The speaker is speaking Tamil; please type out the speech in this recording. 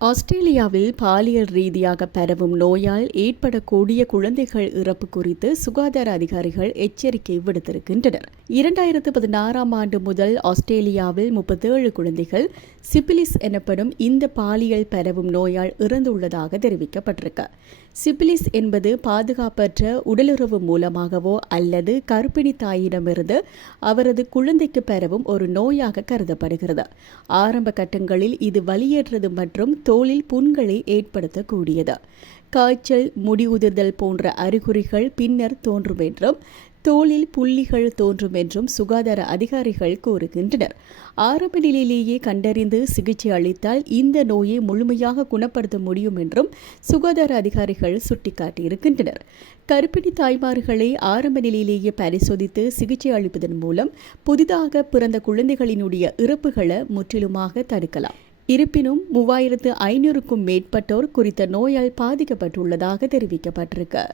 ஆஸ்திரேலியாவில் பாலியல் ரீதியாக பரவும் நோயால் ஏற்படக்கூடிய குழந்தைகள் இறப்பு குறித்து சுகாதார அதிகாரிகள் எச்சரிக்கை விடுத்திருக்கின்றனர். இரண்டாயிரத்து பதினாறாம் ஆண்டு முதல் ஆஸ்திரேலியாவில் முப்பத்தேழு குழந்தைகள் சிபிலிஸ் எனப்படும் இந்த பாலியல் பரவும் நோயால் இறந்துள்ளதாக தெரிவிக்கப்பட்டிருக்கு. சிபிலிஸ் என்பது பாதுகாப்பற்ற உடலுறவு மூலமாகவோ அல்லது கர்ப்பிணி தாயிடமிருந்து அவரது குழந்தைக்கு பரவும் ஒரு நோயாக கருதப்படுகிறது. ஆரம்ப கட்டங்களில் இது வலியேற்றது மற்றும் தோலில் புண்களை ஏற்படுத்தக்கூடியது. காய்ச்சல் முடி உதிர்தல் போன்ற அறிகுறிகள் பின்னர் தோன்றும் என்றும் தோலில் புள்ளிகள் தோன்றும் என்றும் சுகாதார அதிகாரிகள் கூறுகின்றனர். ஆரம்ப நிலையிலேயே கண்டறிந்து சிகிச்சை அளித்தால் இந்த நோயை முழுமையாக குணப்படுத்த முடியும் என்றும் சுகாதார அதிகாரிகள் சுட்டிக்காட்டியிருக்கின்றனர். கர்ப்பிணி தாய்மார்களை ஆரம்ப நிலையிலேயே பரிசோதித்து சிகிச்சை அளிப்பதன் மூலம் புதிதாக பிறந்த குழந்தைகளினுடைய இறப்புகளை முற்றிலுமாக தடுக்கலாம். இருப்பினும் மூவாயிரத்து ஐநூறுக்கும் மேற்பட்டோர் குறித்த நோயால் பாதிக்கப்பட்டுள்ளதாக தெரிவிக்கப்பட்டிருக்கு.